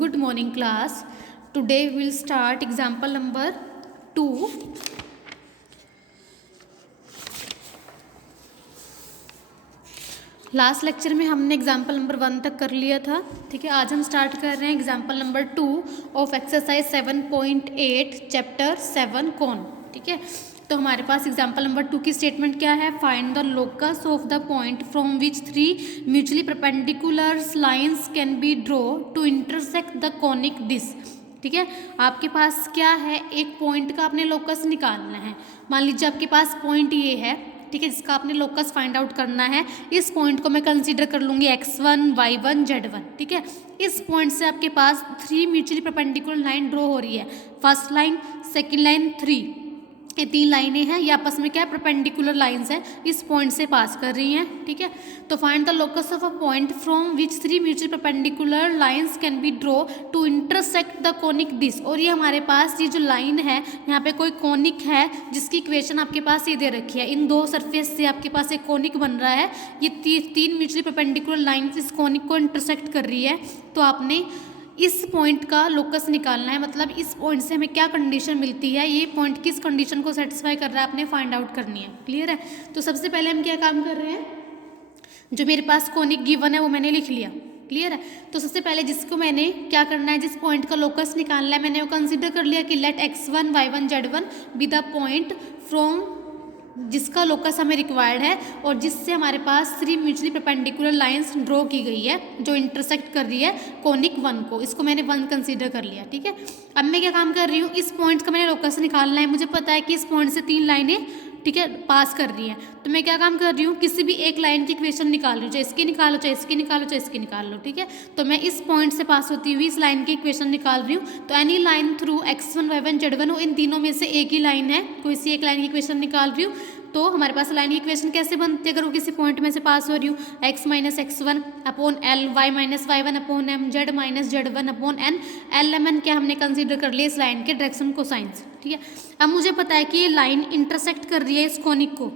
Good morning class. Today we will start example number 2. Last lecture में हमने example number 1 तक कर लिया था। ठीक है, आज हम स्टार्ट कर रहे हैं example number 2 of exercise 7.8 chapter 7 कौन। ठीक है, तो हमारे पास एग्जाम्पल नंबर 2 की स्टेटमेंट क्या है। Find the locus of the point from which 3 mutually perpendicular lines can be draw to intersect the conic disc. ठीक है, आपके पास क्या है, एक पॉइंट का आपने लोकस निकालना है। मान लीजिए आपके पास पॉइंट ये है, ठीक है, जिसका आपने लोकस फाइंड आउट करना है। इस पॉइंट को मैं कंसीडर कर लूँगी x1, y1, z1। ठीक है, इस पॉइंट से आपके पास 3 म्यूचुअली परपेंडिकुलर लाइन ड्रॉ हो रही है। फर्स्ट लाइन, सेकंड लाइन, 3, ये 3 लाइनें हैं। ये आपस में क्या है, परपेंडिकुलर लाइंस हैं, इस पॉइंट से पास कर रही हैं। ठीक है, तो find the locus of a point from which 3 mutually perpendicular lines can be draw to intersect the conic disc. और ये हमारे पास ये जो लाइन है, यहाँ पे कोई कॉनिक है जिसकी इक्वेशन आपके पास ये दे रखी है। इन दो सरफेस से आपके पास एक कॉनिक बन रहा है। ये 3 म्यूचुअली परपेंडिकुलर लाइंस इस कॉनिक को इंटरसेक्ट कर रही है। तो आपने इस पॉइंट का लोकस निकालना है, मतलब इस पॉइंट से हमें क्या कंडीशन मिलती है, ये पॉइंट किस कंडीशन को सेटिस्फाई कर रहा है, आपने फाइंड आउट करनी है। क्लियर है। तो सबसे पहले हम क्या काम कर रहे हैं, जो मेरे पास कॉनिक गिवन है वो मैंने लिख लिया। क्लियर है। तो सबसे पहले जिसको मैंने क्या करना है, जिस पॉइंट का लोकस निकालना है, मैंने वो कंसिडर कर लिया कि let x1, y1, z1 be the point from जिसका लोकस हमें रिक्वायर्ड है और जिससे हमारे पास 3 म्यूचुअली परपेंडिकुलर लाइंस ड्रॉ की गई है जो इंटरसेक्ट कर रही है कॉनिक 1 को। इसको मैंने 1 कंसीडर कर लिया। ठीक है, अब मैं क्या काम कर रही हूँ, इस पॉइंट का मैंने लोकस निकालना है। मुझे पता है कि इस पॉइंट से 3 लाइनें, ठीक है, पास कर रही हैं। तो मैं क्या काम कर रही हूँ, किसी भी एक लाइन की इक्वेशन निकाल रही हूँ, चाहे इसकी निकालो, चाहे इसकी निकालो, चाहे इसकी निकाल लो। ठीक है, तो मैं इस पॉइंट से पास होती हुई इस लाइन की इक्वेशन निकाल रही हूँ। तो any line through x1, y1, z1 हो, इन तीनों में से एक ही लाइन है, कोई सी एक लाइन की इक्वेशन निकाल रही हूँ। तो हमारे पास लाइन की इक्वेशन कैसे बनती है, अगर वो किसी पॉइंट में से पास हो रही हूँ, x minus x1 upon L, y minus y1 upon M, z minus z1 upon N. L M N क्या हमने कंसीडर कर लिया इस लाइन के डायरेक्शन कोसाइंस। ठीक है, अब मुझे पता है कि ये लाइन इंटरसेक्ट कर रही है इस कॉनिक को,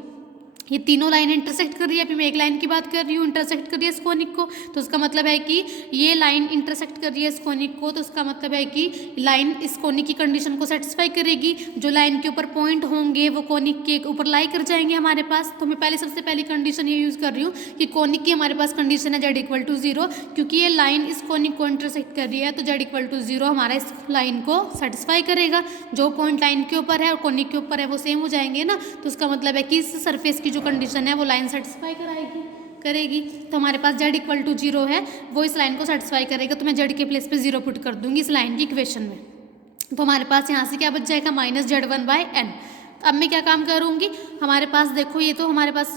ये तीनों लाइन इंटरसेक्ट कर रही है। अभी मैं एक लाइन की बात कर रही हूँ, इंटरसेक्ट कर रही है इस कॉनिक को, तो उसका मतलब है कि ये लाइन इंटरसेक्ट कर रही है इस कॉनिक को, तो उसका मतलब है कि लाइन इस कॉनिक की कंडीशन को सेटिस्फाई करेगी। जो लाइन के ऊपर पॉइंट होंगे वो कॉनिक के ऊपर लाई कर जाएंगे हमारे पास। तो मैं पहले सबसे पहली कंडीशन ये यूज़ कर रही हूँ कि कॉनिक की हमारे पास कंडीशन है z इक्वल टू 0, क्योंकि ये लाइन इस कॉनिक को इंटरसेक्ट कर रही है, तो z इक्वल टू 0 हमारा इस लाइन को सेटिस्फाई करेगा। जो पॉइंट लाइन के ऊपर है और कॉनिक के ऊपर है वो सेम हो जाएंगे ना, तो उसका मतलब है कि इस सरफेस की जो कंडीशन है वो लाइन सेटिस्फाई करेगी। तो हमारे पास z इक्वल टू 0 है, वो इस लाइन को सेटिस्फाई करेगा। तो मैं z के प्लेस पे 0 पुट कर दूंगी इस लाइन की इक्वेशन में। तो हमारे पास यहाँ से क्या बच जाएगा, माइनस z1/n। अब मैं क्या काम करूँगी, हमारे पास देखो ये तो हमारे पास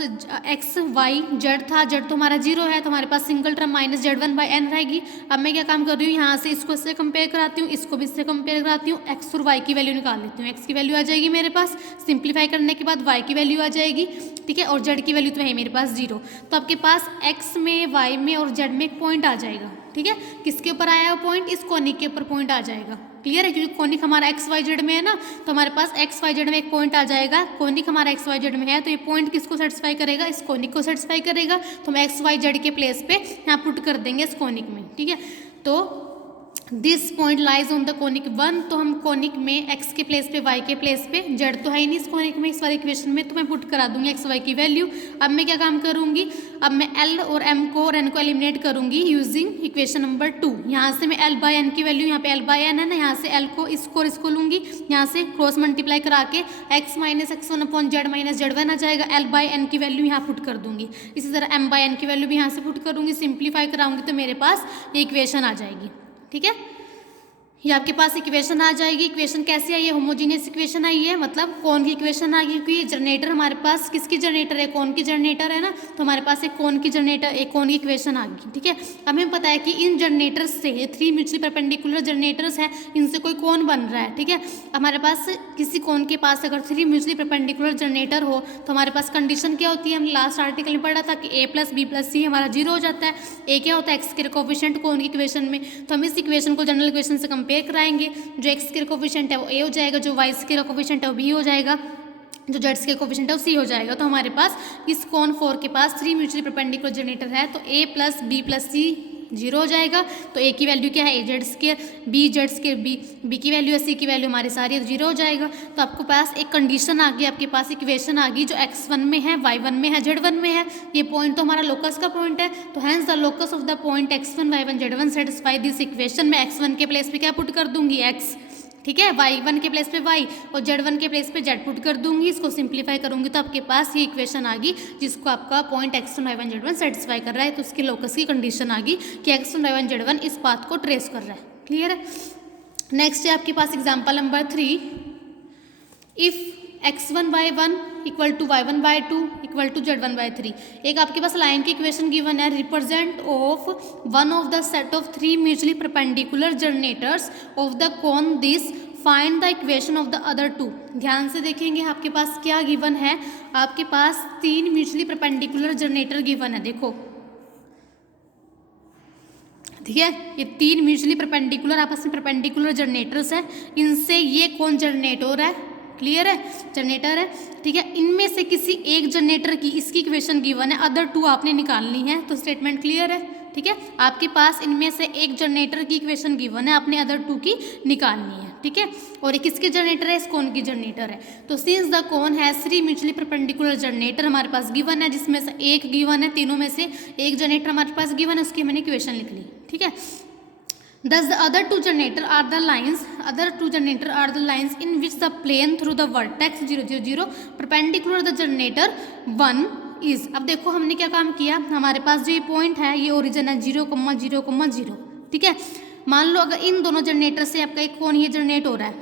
x y z था, z तो हमारा 0 है, तो हमारे पास सिंगल टर्म माइनस z1/n रहेगी। अब मैं क्या काम कर रही हूँ, यहाँ से इसको इससे कंपेयर कराती हूँ, इसको भी इससे कंपेयर कराती हूँ, x और y की वैल्यू निकाल लेती हूँ। x की वैल्यू आ जाएगी मेरे पास, सिंप्लीफाई करने के बाद y की वैल्यू आ जाएगी। ठीक है, और z की वैल्यू तो है मेरे पास 0। तो आपके पास x में, y में और z में एक पॉइंट आ जाएगा। ठीक है, किसके ऊपर आया वो पॉइंट, इस कॉनिक के ऊपर पॉइंट आ जाएगा। क्लियर है, क्योंकि कॉनिक हमारा एक्स वाई जेड में है ना, तो हमारे पास एक्स वाई जेड में एक पॉइंट आ जाएगा। कॉनिक हमारा एक्स वाई जेड में है, तो ये पॉइंट किसको सेटिस्फाई करेगा, इस कॉनिक को सेटिस्फाई करेगा। तो हम एक्स वाई जेड के प्लेस पे यहाँ पुट कर देंगे इस कॉनिक में। ठीक है, तो this point lies on the conic 1, तो हम कॉनिक में x के प्लेस पे y के प्लेस पे, z तो है ही नहीं इस कॉनिक में इस वाली इक्वेशन में, तो मैं पुट करा दूंगी x y की वैल्यू। अब मैं क्या काम करूंगी, अब मैं l और m को और n को एलिमिनेट करूंगी यूजिंग इक्वेशन नंबर 2। यहाँ से मैं l/n की वैल्यू, यहाँ पे l/n है ना, यहाँ से l को इसको लूंगी, यहाँ से क्रॉस मल्टीप्लाई करा के x minus x1 upon z minus z1 आ जाएगा। l/n की वैल्यू यहाँ पुट कर दूंगी। इसी तरह m/n की वैल्यू भी यहाँ से पुट करूंगी, सिंप्लीफाई कराऊंगी तो मेरे पास ये इक्वेशन आ जाएगी। ठीक है, ये आपके पास इक्वेशन आ जाएगी। इक्वेशन कैसे आई है, होमोजीनियस इक्वेशन आई है, मतलब कौन की इक्वेशन आ गई, क्योंकि ये जनरेटर हमारे पास किसकी जनरेटर है, कौन की जनरेटर है ना, तो हमारे पास एक कौन की जनरेटर, एक कौन की इक्वेशन आ गई। ठीक है, हमें पता है कि इन जनरेटर्स से, ये 3 म्यूचुअली परपेंडिकुलर जनरेटर्स हैं, इनसे कोई कौन बन रहा है। ठीक है, हमारे पास किसी कौन के पास अगर 3 म्यूचुअली परपेंडिकुलर जनरेटर हो तो हमारे पास कंडीशन क्या होती है, हमने लास्ट आर्टिकल में पढ़ा था कि a प्लस बी प्लस सी हमारा 0 हो जाता है। a क्या होता है, x के कोफिशिएंट कौन की इक्वेशन में, तो हम इस इक्वेशन को जनरल इक्वेशन से कंपेयर कराएंगे। जो x के कोफिशिएंट है वो a हो जाएगा, जो y के कोफिशिएंट है वो b हो जाएगा, जो z के कोफिशिएंट है वो c हो जाएगा। तो हमारे पास इस कॉन 4 के पास 3 म्यूचुअली परपेंडिकुलर जनरेटर है, तो a plus B plus C zero हो जाएगा। तो ए की वैल्यू क्या है, A Z square, B Z square B की वैल्यू है, सी की वैल्यू हमारी सारी जीरो हो जाएगा। तो आपके पास एक कंडीशन आ गई, आपके पास इक्वेशन आ गई जो x1 में है, y1 में है, z1 में है। ये पॉइंट तो हमारा लोकस का पॉइंट है, तो hence the locus of the point x1 y1 z1 satisfy this equation. मैं x1 के प्लेस पे क्या पुट कर दूंगी, x, ठीक है, y1 के प्लेस पे y और z1 के प्लेस पे z पुट कर दूंगी। इसको सिंप्लीफाई करूंगी तो आपके पास ये इक्वेशन आ गई जिसको आपका point x1 y1 z1 satisfy कर रहा है। तो उसकी लोकस की कंडीशन आ गई कि x1 y1 z1 इस पाथ को ट्रेस कर रहा है। क्लियर है। नेक्स्ट है आपके पास example number 3, if x1 y1 equal to y1 y2 equal to z1 y3। एक आपके पास लाइन की इक्वेशन गिवन है, represent of one of the set of three mutually perpendicular generators of the cone this, find the equation of the other two. ध्यान से देखेंगे आपके पास क्या गिवन है, आपके पास तीन म्यूचुअली परपेंडिकुलर जनरेटर गिवन है। देखो ठीक है, ये तीन म्यूचुअली परपेंडिकुलर आपस में परपेंडिकुलर जनरेटर्स है, इनसे ये कौन जनरेट हो रहा है, क्लियर है, जनरेटर है। ठीक है, इनमें से किसी एक जनरेटर की इसकी इक्वेशन गिवन है, अदर टू आपने निकालनी है। तो स्टेटमेंट क्लियर है। ठीक है, आपके पास इनमें से एक जनरेटर की इक्वेशन गिवन है, आपने अदर टू की निकालनी है। ठीक है, और ये किसके जनरेटर है, इस कोन की जनरेटर है। तो since the cone has three mutually perpendicular generator हमारे पास गिवन है, जिसमें से एक गिवन है, तीनों में से एक जनरेटर हमारे पास गिवन है, उसकी मैंने इक्वेशन लिख ली। ठीक है, thus the other two generator are the lines in which the plane through the vertex 0 0 0 perpendicular the generator 1 is। अब देखो हमने क्या काम किया, हमारे पास जो ये पॉइंट है ये ओरिजिन है 0, 0, 0। ठीक है, मान लो अगर इन दोनों जनरेटर से आपका एक कोन ये जनरेट हो रहा है,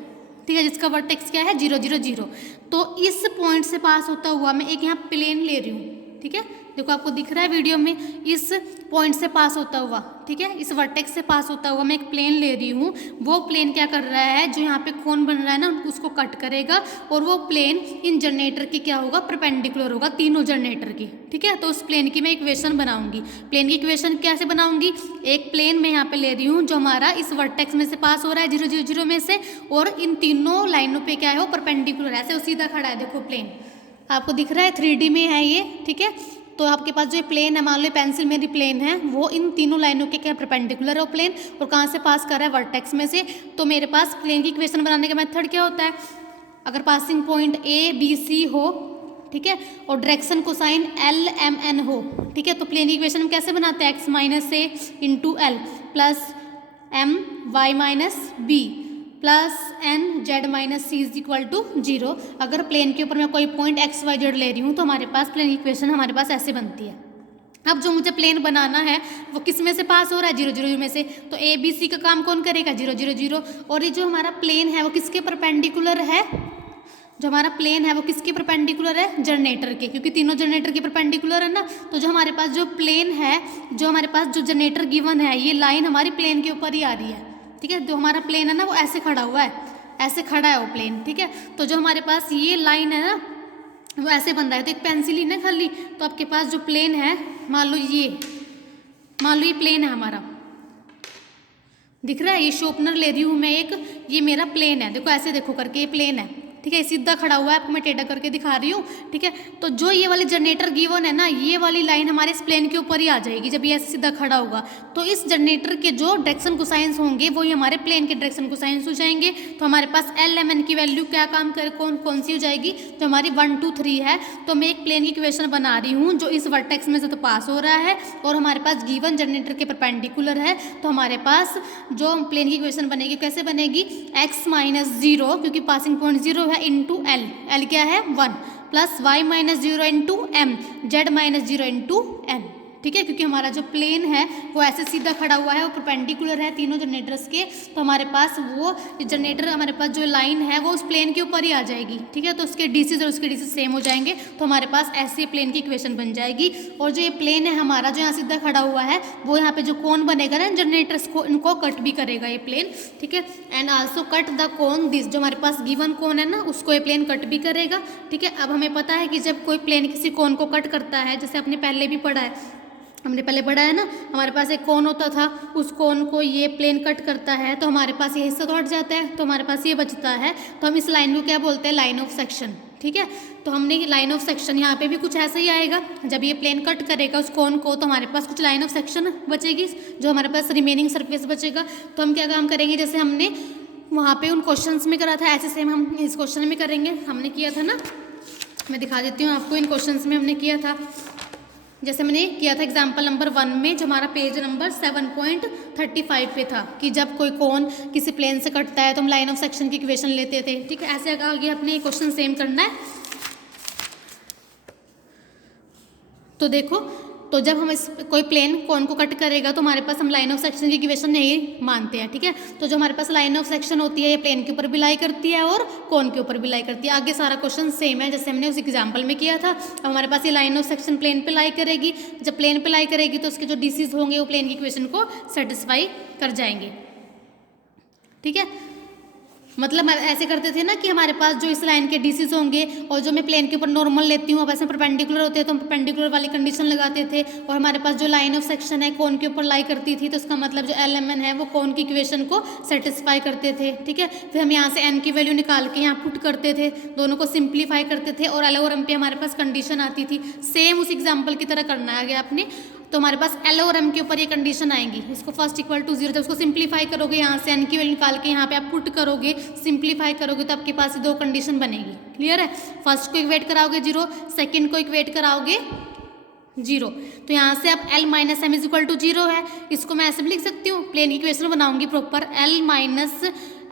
ठीक है, जिसका वर्टेक्स क्या है 0 0 0। तो इस पॉइंट से पास होता हुआ मैं एक यहाँ प्लेन ले रही हूँ। ठीक है, देखो आपको दिख रहा है वीडियो में, इस पॉइंट से पास होता हुआ, ठीक है, इस वर्टेक्स से पास होता हुआ मैं एक प्लेन ले रही हूँ। वो प्लेन क्या कर रहा है, जो यहाँ पे कोन बन रहा है ना उसको कट करेगा, और वो प्लेन इन जनरेटर की क्या होगा, परपेंडिकुलर होगा, तीनों जनरेटर की। ठीक है, तो उस प्लेन की मैं इक्वेशन बनाऊंगी। प्लेन की इक्वेशन कैसे बनाऊंगी, एक प्लेन मैं यहाँ पे ले रही हूँ जो हमारा इस वर्टेक्स में से पास हो रहा है 0 0 0 में से, और इन तीनों लाइनों पे क्या है, वो परपेंडिकुलर है, ऐसे वो सीधा खड़ा है। देखो प्लेन आपको दिख रहा है, 3D में है ये। ठीक है, तो आपके पास जो प्लेन है, मान लो पेंसिल मेरी प्लेन है, वो इन तीनों लाइनों के क्या परपेंडिकुलर है वो प्लेन, और कहाँ से पास कर रहा है, वर्टेक्स में से। तो मेरे पास प्लेन की इक्वेशन बनाने का मेथड क्या होता है, अगर passing point A B C हो, ठीक है, और direction cosine L M N हो, ठीक है, तो प्लेन की इक्वेशन हम कैसे बनाते हैं, X minus A into L plus M Y minus B plus N Z minus C is equal to 0। अगर प्लेन के ऊपर मैं कोई पॉइंट एक्स वाई जेड ले रही हूँ तो हमारे पास प्लेन इक्वेशन हमारे पास ऐसे बनती है। अब जो मुझे प्लेन बनाना है वो किस में से पास हो रहा है, 0 0 में से, तो ए बी सी का काम कौन करेगा, 0 0 0। और ये जो हमारा प्लेन है वो किसके परपेंडिकुलर है, जो हमारा प्लेन है वो किसके परपेंडिकुलर है, जनरेटर के, क्योंकि तीनों जनरेटर के परपेंडिकुलर है ना। तो जो हमारे पास जो प्लेन है, जो हमारे पास जो जनरेटर गिवन है, ये लाइन हमारी प्लेन के ऊपर ही आ रही है। ठीक है, जो हमारा प्लेन है ना वो ऐसे खड़ा हुआ है, ऐसे खड़ा है वो प्लेन। ठीक है, तो जो हमारे पास ये लाइन है ना वो ऐसे बन रहा है। तो एक पेंसिल ही ना खाली, तो आपके पास जो प्लेन है, मान लो ये प्लेन है हमारा, दिख रहा है, ये शोपनर ले रही हूँ मैं एक, ये मेरा प्लेन है, देखो ऐसे देखो करके ये प्लेन है। ठीक है, सीधा खड़ा हुआ है, आपको मैं टेढ़ा करके दिखा रही हूँ। ठीक है, तो जो ये वाली जनरेटर गिवन है ना, ये वाली लाइन हमारे इस प्लेन के ऊपर ही आ जाएगी जब ये ऐसे सीधा खड़ा होगा। तो इस जनरेटर के जो डायरेक्शन कोसाइंस होंगे वो ही हमारे प्लेन के डायरेक्शन कोसाइंस हो जाएंगे। तो हमारे पास एल एम एन की वैल्यू क्या काम करे, कौन सी हो जाएगी, जो हमारी 1 2 3 है। तो मैं एक प्लेन की इक्वेशन बना रही हूँ जो इस वर्टेक्स में से तो पास हो रहा है और हमारे पास गिवन जनरेटर के परपेंडिकुलर है। तो हमारे पास जो प्लेन की इक्वेशन बनेगी कैसे बनेगी, एक्स माइनस 0, क्योंकि पासिंग पॉइंट 0 है, इंटू एल क्या है 1, plus Y minus 0 into M, Z minus 0 into M. ठीक है, क्योंकि हमारा जो प्लेन है वो ऐसे सीधा खड़ा हुआ है, वो परपेंडिकुलर है तीनों जनरेटर्स के। तो हमारे पास वो जनरेटर, हमारे पास जो लाइन है वो उस प्लेन के ऊपर ही आ जाएगी। ठीक है, तो उसके डीसीज और उसके डीसीज सेम हो जाएंगे। तो हमारे पास ऐसे प्लेन की इक्वेशन बन जाएगी। और जो ये प्लेन है हमारा, जो यहाँ सीधा खड़ा हुआ है, वो यहाँ पे जो कोन बनेगा ना जनरेटर्स को, इनको कट भी करेगा ये प्लेन। ठीक है, and also cut the cone this, जो हमारे पास गिवन कोन है ना उसको ये प्लेन कट भी करेगा। ठीक है, अब हमें पता है कि जब कोई प्लेन किसी कोन को कट करता है, जैसे आपने पहले भी पढ़ा है हमने पहले पढ़ा है ना, हमारे पास एक कोन होता था, उस कोन को ये प्लेन कट करता है तो हमारे पास ये हिस्सा तो हट जाता है, तो हमारे पास ये बचता है, तो हम इस लाइन को क्या बोलते हैं, लाइन ऑफ सेक्शन। ठीक है, तो हमने लाइन ऑफ सेक्शन, यहाँ पे भी कुछ ऐसा ही आएगा, जब ये प्लेन कट करेगा उस कोन को तो हमारे पास कुछ लाइन ऑफ सेक्शन बचेगी, जो हमारे पास रिमेनिंग सरफेस बचेगा। तो हम क्या काम करेंगे, जैसे हमने वहाँ पे उन क्वेश्चंस में करा था ऐसे सेम हम इस क्वेश्चन में करेंगे। हमने किया था ना, मैं दिखा देती हूँ आपको, इन क्वेश्चंस में हमने किया था, जैसे मैंने किया था एग्जाम्पल नंबर 1 में, जो हमारा पेज नंबर 7.35 पे था, कि जब कोई कोन किसी प्लेन से कटता है तो हम लाइन ऑफ सेक्शन की इक्वेशन लेते थे। ठीक है, ऐसे आगे अपने क्वेश्चन सेम करना है। तो देखो, तो जब हम इस कोई प्लेन कोन को कट करेगा तो हमारे पास हम लाइन ऑफ सेक्शन की इक्वेशन नहीं मानते हैं। ठीक है, तो जो हमारे पास लाइन ऑफ सेक्शन होती है ये प्लेन के ऊपर भी लाई करती है और कोन के ऊपर भी लाई करती है। आगे सारा क्वेश्चन सेम है जैसे हमने उस एग्जाम्पल में किया था। अब हमारे पास ये लाइन ऑफ सेक्शन प्लेन पे लाई करेगी, जब प्लेन पे लाई करेगी तो उसके जो डीसीज होंगे वो प्लेन की इक्वेशन को सेटिस्फाई कर जाएंगे। ठीक है, मतलब ऐसे करते थे ना कि हमारे पास जो इस लाइन के डीसीज होंगे और जो मैं प्लेन के ऊपर नॉर्मल लेती हूँ अब ऐसे परपेंडिकुलर होते हैं तो हम परपेंडिकुलर वाली कंडीशन लगाते थे, और हमारे पास जो लाइन ऑफ सेक्शन है कोन के ऊपर लाई करती थी, तो इसका मतलब जो LMN है वो कोन की इक्वेशन को सेटिस्फाई करते थे। ठीक है, फिर हम यहाँ से n की वैल्यू निकाल के यहाँ पुट करते थे, दोनों को सिंप्लीफाई करते थे और L और M पे हमारे पास कंडीशन आती थी। सेम उस एग्जाम्पल की तरह करना है आगे आपने, तो हमारे पास L और M के ऊपर ये कंडीशन आएंगी, इसको फर्स्ट इक्वल टू 0, जब उसको सिंप्लीफाई करोगे यहाँ से n की वैल्यू निकाल के यहाँ पे आप पुट करोगे, सिंप्लीफाई करोगे तो आपके पास दो कंडीशन बनेगी। क्लियर है, फर्स्ट को इक्वेट कराओगे 0, सेकंड को इक्वेट कराओगे 0, तो यहाँ से अब L minus M is equal to 0 है। इसको मैं ऐसे भी लिख सकती हूँ, प्लेन की इक्वेशन बनाऊंगी proper, L minus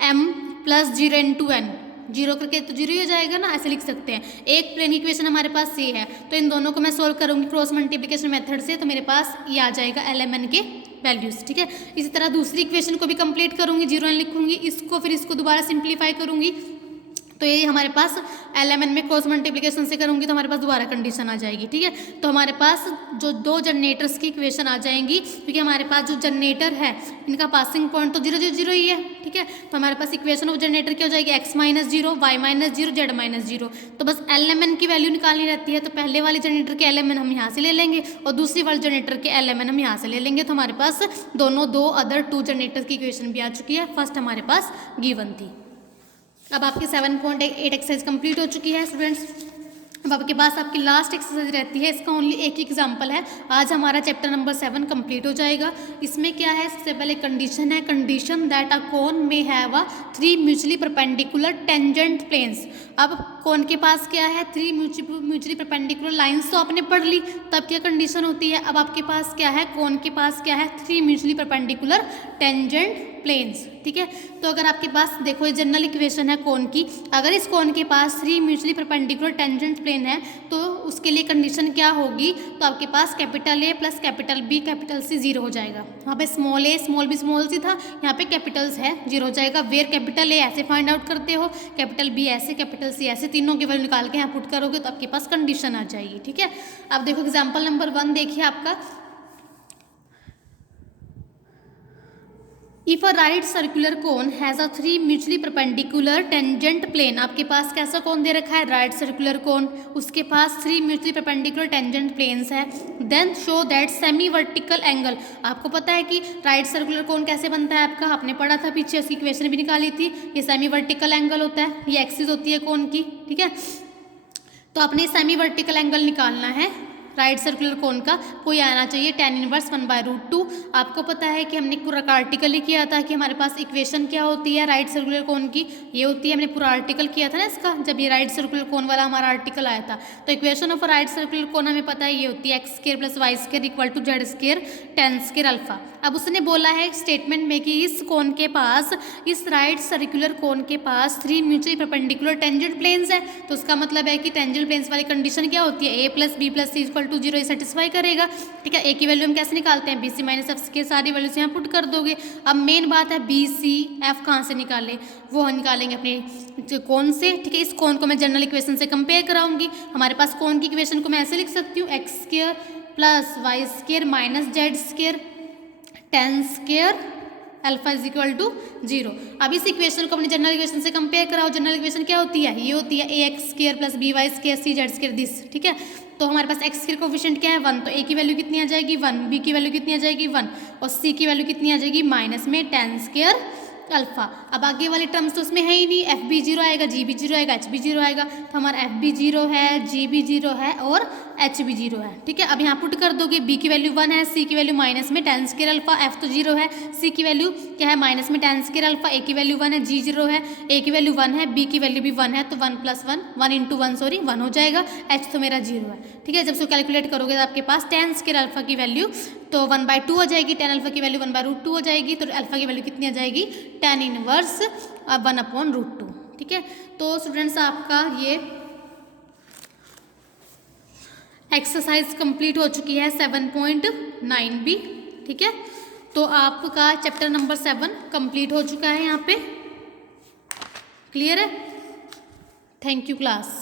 M plus 0 into N, 0 करके तो 0 ही हो जाएगा ना, ऐसे लिख सकते हैं। एक प्लेन की इक्वेशन हमारे पास ये है, तो इन दोनों को मैं सोल्व करूंगी क्रॉस मल्टीप्लिकेशन मेथड से, तो मेरे पास ये आ जाएगा LMN के वैल्यूज। ठीक है, इसी तरह दूसरी इक्वेशन को भी कंप्लीट करूंगी, 0 n लिखूंगी, इसको फिर इसको दोबारा सिंप्लीफाई करूंगी, तो ये हमारे पास LMN में क्रॉस मल्टीप्लिकेशन से करूंगी तो हमारे पास दोबारा कंडीशन आ जाएगी। ठीक है, तो हमारे पास जो दो जनरेटर्स की इक्वेशन आ जाएंगी, क्योंकि हमारे पास जो जनरेटर है इनका पासिंग पॉइंट तो 0 0 0 ही है। ठीक है, तो हमारे पास इक्वेशन ऑफ जनरेटर क्या हो जाएगी, x minus 0, y minus 0, z minus 0। तो बस LMN की वैल्यू निकालनी रहती है, तो पहले वाले जनरेटर के LMN हम यहाँ से ले लेंगे और दूसरी वाले जनरेटर के LMN हम यहाँ से ले लेंगे, तो हमारे पास दोनों दो अदर टू जनरेटर की इक्वेशन भी आ चुकी है, फर्स्ट हमारे पास गिवन थी। अब आपकी 7.8 एक्सरसाइज कंप्लीट हो चुकी है स्टूडेंट्स। अब आपके पास आपकी लास्ट एक्सरसाइज रहती है, इसका ओनली एक ही एग्जाम्पल है। आज हमारा चैप्टर नंबर 7 कंप्लीट हो जाएगा। इसमें क्या है, सबसे पहले कंडीशन है, कंडीशन दैट अ कोन में have a 3 mutually perpendicular tangent planes. अब कोन के पास क्या है, 3 म्यूचुअली परपेंडिकुलर लाइंस तो आपने पढ़ ली, तब क्या कंडीशन होती है। अब आपके पास क्या है, कोन के पास क्या है, 3 म्यूचुअली परपेंडिकुलर टेंजेंट प्लेन्स। ठीक है, तो अगर आपके पास देखो ये जनरल इक्वेशन है कोन की, अगर इस कोन के पास 3 म्यूचुअली परपेंडिकुलर टेंजेंट प्लेन है तो उसके लिए कंडीशन क्या होगी, तो आपके पास capital A plus capital B capital C 0 हो जाएगा। यहाँ पे small a small b small c था, यहाँ पे कैपिटल्स है 0 हो जाएगा। वेयर कैपिटल A ऐसे फाइंड आउट करते हो, कैपिटल B ऐसे, कैपिटल C ऐसे, तीनों की वैल्यू निकाल के यहाँ पुट करोगे तो आपके पास कंडीशन आ जाएगी। ठीक है, अब देखो एग्जाम्पल नंबर 1 देखिए आपका, if a right circular cone has a 3 mutually perpendicular tangent plane. आपके पास कैसा कोन दे रखा है, राइट सर्कुलर कोन, उसके पास 3 म्यूचुअली परपेंडिकुलर टेंजेंट प्लेन्स है। Then show that semi vertical angle. आपको पता है कि राइट सर्कुलर कोन कैसे बनता है आपका, आपने पढ़ा था पीछे, इसकी इक्वेशन भी निकाली थी। ये सेमी वर्टिकल एंगल होता है, ये एक्सिस होती है कोन की। ठीक है, तो आपने सेमी वर्टिकल एंगल निकालना है राइट सर्कुलर कोन का, कोई आना चाहिए tan इनवर्स 1/√2। आपको पता है कि हमने पूरा आर्टिकल ही किया था कि हमारे पास इक्वेशन क्या होती है राइट सर्कुलर कोन की, ये होती है, हमने पूरा आर्टिकल किया था ना इसका, जब ये राइट सर्कुलर कोन वाला हमारा आर्टिकल आया था। तो इक्वेशन ऑफ राइट सर्कुलर कोन हमें पता है ये होती है x² + y² = z² tan² alpha. अब उसने बोला है स्टेटमेंट में कि इस कोन के पास, इस राइट सर्कुलर कोन के पास 3 म्यूचुअली परपेंडिकुलर टेंजेंट प्लेन्स है, तो उसका मतलब है कि टेंजेंट प्लेन्स वाली कंडीशन क्या होती है, a + b + c = 0 सेटिस्फाई करेगा। ठीक है, a की वैल्यू हम कैसे निकालते हैं, bc - f के सारी वैल्यूज यहाँ पुट कर दोगे। अब मेन बात है bc f कहाँ से निकालें, वो हम निकालेंगे अपने कोन से। ठीक है, इस कोन को मैं जनरल इक्वेशन से कंपेयर कराऊंगी। हमारे पास कोन की इक्वेशन को मैं ऐसे लिख सकती हूँ, x² + y² - z² tan² alpha is equal to 0। अब इस इक्वेशन को अपनी जनरल इक्वेशन से कंपेयर कराओ। जनरल इक्वेशन क्या होती है, ये होती है A X square plus B Y square C Z square this, ठीक है। तो हमारे पास एक्स स्क्वायर कोफिशिएंट क्या है 1, तो ए की वैल्यू कितनी आ जाएगी 1, बी की वैल्यू कितनी आ जाएगी 1 और सी की वैल्यू कितनी आ जाएगी माइनस में tan स्क्वायर अल्फा। अब आगे वाली टर्म्स तो उसमें है ही नहीं, एफ बी 0 आएगा, जी बी 0 आएगा, एच बी 0 आएगा, तो हमारा एफ बी 0 है, जी बी 0 है और एच बी 0 है, ठीक है। अब यहाँ पुट कर दोगे, बी की वैल्यू 1 है, सी की वैल्यू माइनस में tan स्क्वायर अल्फा, एफ तो 0 है, सी की वैल्यू क्या है माइनस में tan स्क्वायर अल्फा, ए की वैल्यू 1 है, जी 0 है, ए की वैल्यू 1 है, बी की वैल्यू भी 1 है, तो 1 + 1 1 × 1 सॉरी 1 हो जाएगा, एच तो मेरा 0 है, ठीक है। जब उसको कैलकुलेट करोगे तो आपके पास tan स्क्वायर अल्फा की वैल्यू तो 1/2 हो जाएगी, tan अल्फा की वैल्यू 1/√2 हो जाएगी, तो अल्फा की वैल्यू कितनी आ जाएगी tan इनवर्स 1/√2, ठीक है। तो स्टूडेंट्स आपका ये एक्सरसाइज कंप्लीट हो चुकी है 7.9b, ठीक है। तो आपका चैप्टर नंबर 7 कंप्लीट हो चुका है यहाँ पे, क्लियर है। Thank you class.